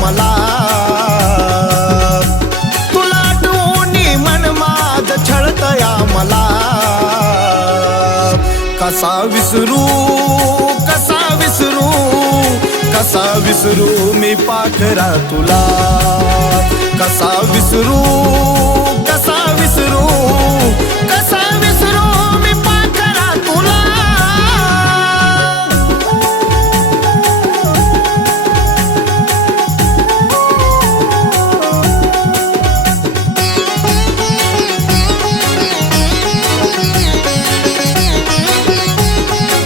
मला तुला आठवणी मन माझ छळतया मला कसा विसरू कसा विसरू कसा विसरू मी पाखरा तुला कसा विसरू